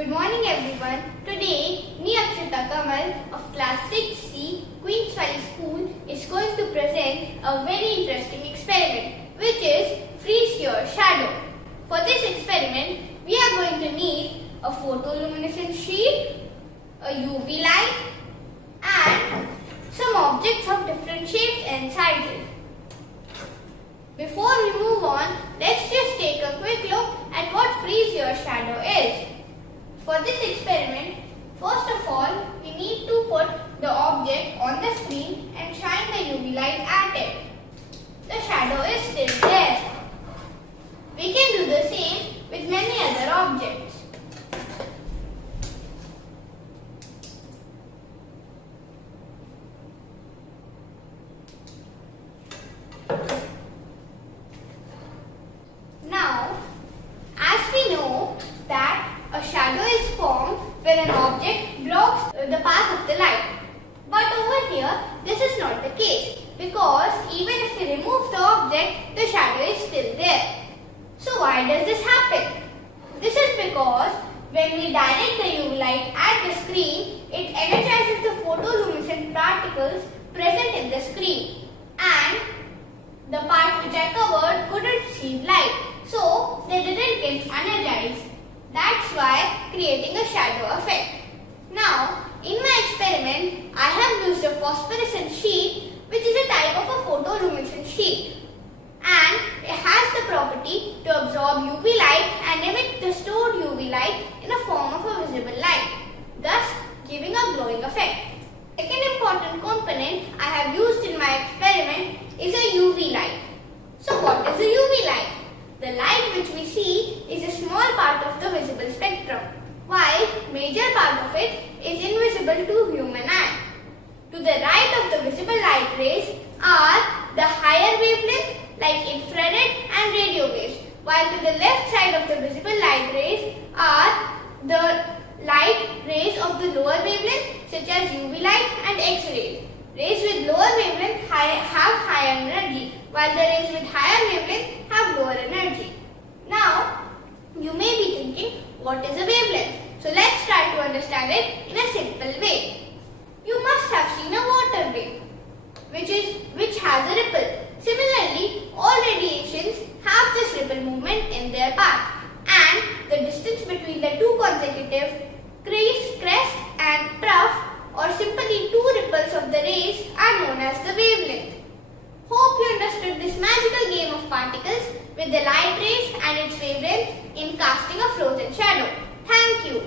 Good morning everyone. Today, me Akshita of class 6C, Queen's Valley School is going to present a very interesting experiment which is freeze your shadow. For this experiment, we are going to need a photoluminescent sheet, a UV light and some objects of different shapes and sizes. Before we move on, let's just take a quick look at what freeze your shadow is. For this experiment, first of all, we need to put the object on the screen and shine the UV light at it. The shadow is still there. We can do the same with many other objects. Now, as we know that a shadow is formed when an object blocks the path of the light. But over here, this is not the case because even if we remove the object, the shadow is still there. So why does this happen? This is because when we direct the UV light at the screen, it energizes the photoluminescent particles present in the screen and the part which I covered couldn't receive light. So they didn't get energized. That's why creating a shadow effect. Now, in my experiment, I have used a phosphorescent sheet which is a type of a photoluminescent sheet. And it has the property to absorb UV light and emit the stored UV light in a form of a visible light, thus giving a glowing effect. Second important component I have used in my experiment is a UV light. So what is a UV light? The light which we see is a small part of the visible spectrum, while major part of it is invisible to human eye. To the right of the visible light rays are the higher wavelength like infrared and radio waves, while to the left side of the visible light rays are the light rays of the lower wavelength such as UV light and X-rays. Rays with lower wavelength have higher energy, while the rays with higher wavelength have lower energy. Now, you may be thinking, what is a wavelength? So let's try to understand it in a simple way. You must have seen a water wave, which has a ripple. Similarly, all radiations have this ripple movement in their path, and the distance between the two consecutive crest and trough, or simply two ripples of the rays, are known as the wavelength. Hope you understood this magical game of particles with the light rays and its wavelength in casting a frozen shadow. Thank you.